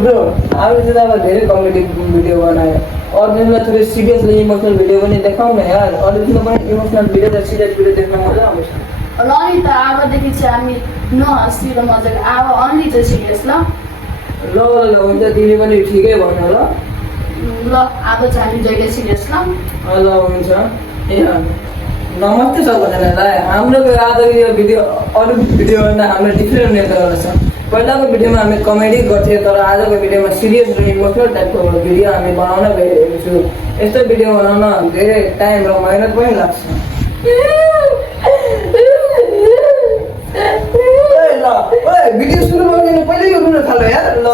Bro हामीले त अब धेरै कमेडी भिडियो बनायो अरू दिनमा थोरै सिरियसली इमोसनल भिडियो पनि देखाउँ न यार अरू दिनमा पनि इमोसनल भिडियो र सिरियस भिडियो देख्न मजा आउँछ ल नि त अबदेखि चाहिँ हामी नहस्ती र मजाले अब अन्ली चाहिँ सिरियस ल ल ल हुन्छ तिमी पनि ठिकै भन्नु ल ल अब चाहिँ हामी जहिले सिरियस ल ल हुन्छ ए नमस्ते सबैजनालाई हाम्रो आजको यो भिडियो अरू भिडियोभन्दा हाम्रो डिफ्रेन्ट नेचरको छ पहिलाको भिडियोमा हामी कमेडी गर्थ्यौँ तर आजको भिडियोमा सिरियस र इमोसनल टाइपको भिडियो हामी बनाउन गइरहेको छु यस्तो भिडियो बनाउन धेरै टाइम र मेहनत पनि लाग्छ भिडियो सुरु गर्नु पहिल्यै यो रुन थाल्यो यार ल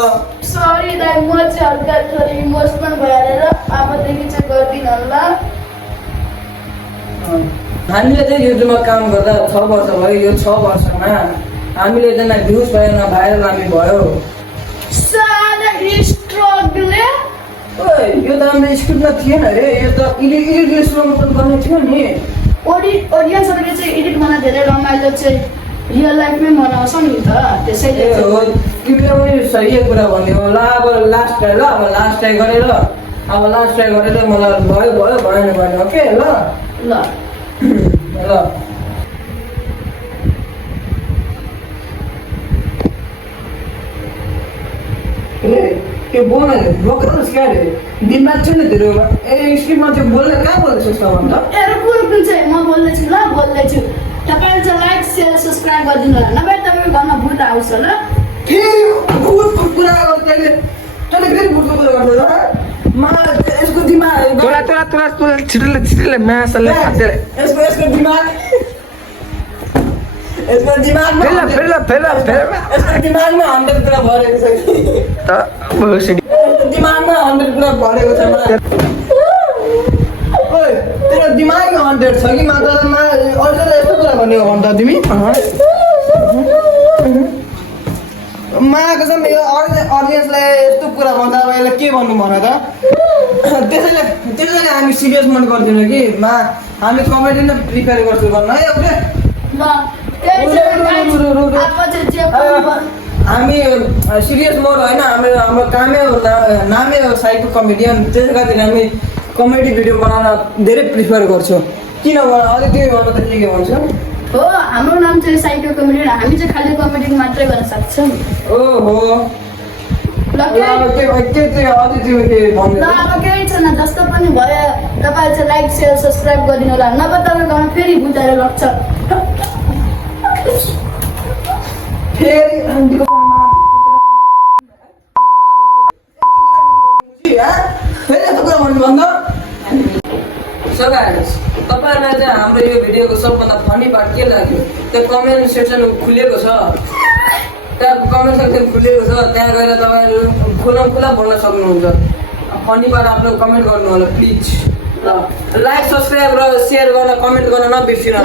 सरी दाइ म चाहिँ हल्का थोरै इमोसनल भएर अबदेखि चाहिँ गर्दिनँ ल हामीले चाहिँ युट्युबमा काम गर्दा 6 वर्ष भयो यो 6 वर्षमा हामीले एकजना भ्युज भयो न भाइरल हामी भयो सारा स्ट्रगल यो त हाम्रो स्क्रिप्टमा थिएन अरे यो त एडिट सुरुमा पनि गर्नु थियो नि अडियन्सहरूले चाहिँ एडिट गर्न धेरै रमाइलो चाहिँ रियल लाइफमै मनाउँछ नि त त्यसैले हो तिमीले पनि सही कुरा भन्यो ल अब लास्ट ट्राई ल अब लास्ट ट्राई गरेर मलाई भयो भएन भने ओके ल ल ल ए बोल बोल्नुहोस् क्या अरे दिमाग छैन तेरो स्क्रिप्टमा चाहिँ बोल्ने कहाँ बोल्दैछस् त भन्दा कुन चाहिँ म बोल्दैछु ल बोल्दैछु तपाईँले चाहिँ लाइक सेयर सब्सक्राइब गरिदिनु होला नभए तपाईँको घरमा भूत आउँछ ल फेरि भूतको कुरा गर्छ तैँले फेरि भूतको कुरा गर्छ यसको दिमाग तोरा छिटो मासले यसको दिमाग यसको दिमागमा यसको दिमागमा 100 कुरा भरेको छ त यसको दिमागमा 100 कुरा भरेको छ ओइ तेरो दिमागमा 100 छ कि मात्रामा अझै यस्तो कुरा भन्ने हो भन्दा तिमी कसम यो अडियन्सलाई यस्तो कुरा भन्दा अब यसलाई के भन्नु भन त त्यसैले हामी सिरियस मोड गर्दैनौँ कि हामी कमेडी नै प्रिपेयर गर्छु भन्न है एउटा हामी सिरियस मोड होइन हाम्रो कामै हो नामै हो साइको कमेडियन त्यसै खातिर हामी कमेडी भिडियो बनाउन धेरै प्रिफर गर्छौँ किन अझै त्यो भन्नु त के भन्छ हो हाम्रो नाम चाहिँ साइको कमेडी हामी चाहिँ खालि कमेडी मात्रै गर्न सक्छौँ ओहो ल अब केही छैन जस्तो पनि भयो तपाईँले चाहिँ लाइक सेयर सब्सक्राइब गरिदिनु होला नभए तपाईँको घरमा फेरि भुताएर लग्छ तपाईँहरूलाई चाहिँ हाम्रो यो भिडियोको सबभन्दा फनी पार्ट के लाग्यो त्यो कमेन्ट सेक्सन खुलेको छ त्यहाँ कमेन्ट सेक्सन खुलेको छ त्यहाँ गएर तपाईँहरू खुला बोल्न सक्नुहुन्छ फनी पार्ट आफ्नो कमेन्ट गर्नु होला प्लिज ल लाइक सब्सक्राइब र सेयर गर्न कमेन्ट गर्न नबिर्सिनु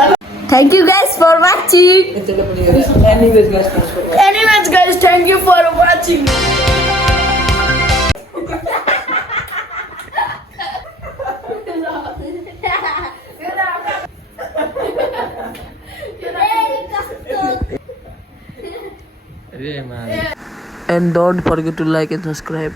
Thank you guys for watching. Anyways guys, thank you for watching. And don't forget to like and subscribe.